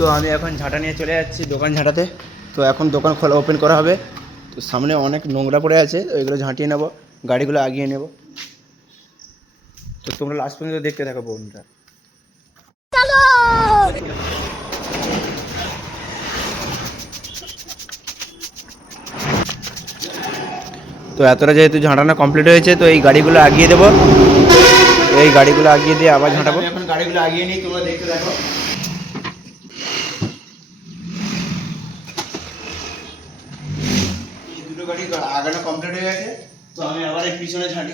তো আমি এখন ঝাঁটা নিয়ে চলে যাচ্ছি দোকান ঝাঁটাতে। তো এখন দোকান খোলা ওপেন করা হবে। তো সামনে অনেক নোংরা পড়ে আছে, ওইগুলো ঝাঁটিয়ে নেবো, গাড়িগুলো আগিয়ে নেব। তো তোমরা লাস্ট পর্যন্ত দেখতে থাকো বন্ধুরা। তো এতটা যেহেতু ঝাঁটানো কমপ্লিট হয়েছে, তো এই গাড়িগুলো আগিয়ে দেবো। এই গাড়িগুলো আগিয়ে দিয়ে আবার ঝাঁটাবো। এখন গাড়িগুলো আগিয়ে নিই, তোমরা দেখতে থাকো। দুটো গাড়ি আগানো কমপ্লিট হয়ে গেছে। তো আমি আবার এই পিছনে ঝাঁটি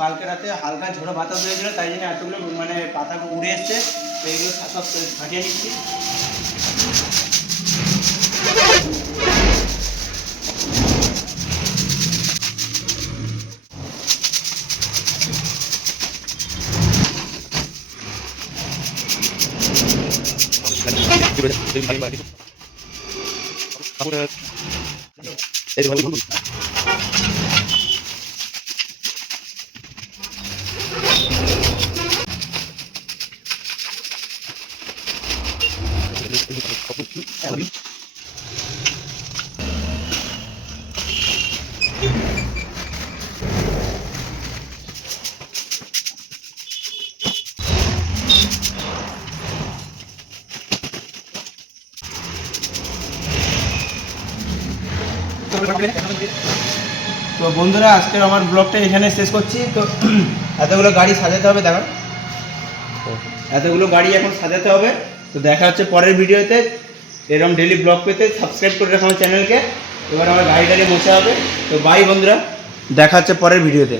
কালকে রাতে হালকা ঝোড়ো বাতাস হয়েছিল, তাই জন্য এতগুলো মানে পাতাগুলো উড়ে এসছে। তো এইগুলো সব ছাটিয়ে নিচ্ছি। তো বন্ধুরা, আজকের আমার ব্লগটা এখানে শেষ করছি। তো এতগুলো গাড়ি সাজাতে হবে, দেখো এতগুলো গাড়ি এখন সাজাতে হবে। তো দেখা হচ্ছে পরের ভিডিওতে। এরকম ডেলি ব্লগ পেতে সাবস্ক্রাইব করে রাখো আমার চ্যানেলকে। এবার আমার গাড়িটাকে বসে হবে। তো বাই বন্ধুরা, দেখা হচ্ছে পরের ভিডিওতে।